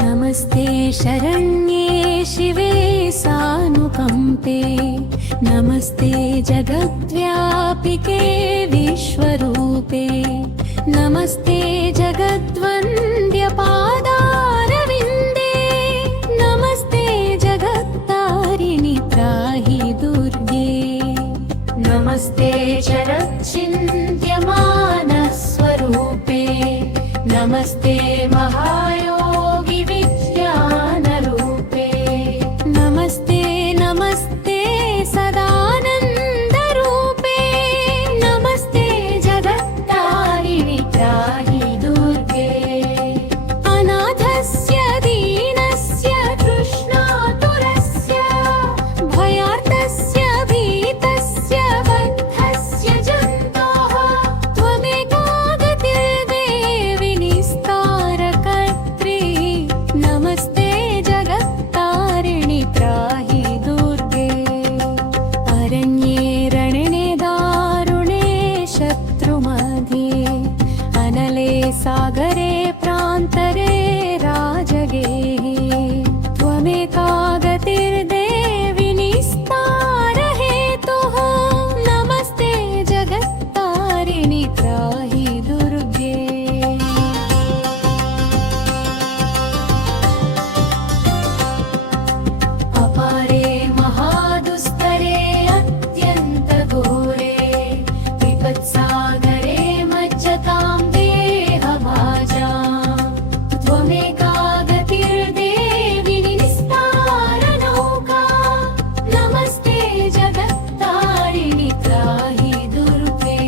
नमस्ते शरण्ये शिवे सानुकंपे नमस्ते जगद्व्यापिके विश्वरूपे नमस्ते जगद्वन्द्य पादारविन्दे नमस्ते जगत्तारिणि त्राहि दुर्गे नमस्ते शरच्चिन्त्यमानस्वरूपे नमस्ते महायोगि विज्ञानरूपे नमस्ते नमस्ते सदानन्दरूपे नमस्ते जगत्तारिणि त्राहि दुर्गे अनाथस्य दीनस्य तृष्णातुरस्य भयार्तस्य भीतस्य बद्धस्य जन्तोः त्वमेका गतिर्देवि निस्तारकर्त्री नमस्ते जगत्तारिणि त्राहि दुर्गे अरण्ये रणे दारुणे शत्रुमध्ये अनले सागरे प्रान्तरे राजगेः त्वमेका गतिर्देवि निस्तारहेतुः नमस्ते जगत्तारिणि त्राहि दुर्गे अपारे महादुस्तरे अत्यन्तघोरे विपत्सागरे मज्जतां देहभाजाम् त्वमेका गतिर्देवि निस्तारनौका नमस्ते जगत्तारिणि त्राहि दुर्गे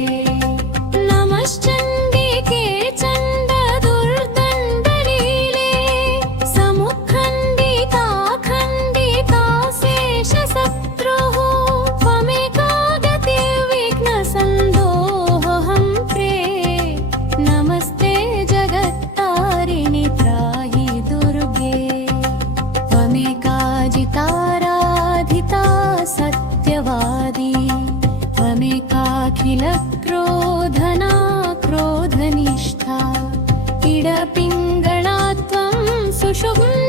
नमश्चण्डिके चण्डदुर्दण्डलीले समुत्खण्डिता खण्डिता शेषशत्रुः त्वमेका गतिर्विघ्नसन्दोहहन्त्रे नमस्ते जगत्तारिणि त्राहि दुर्गे त्वमेका जिताराधिता सत्यवादी त्वमेकाखिलक्रोधना क्रोधनिष्ठा इडपिङ्गळा त्वं सुषुम्ना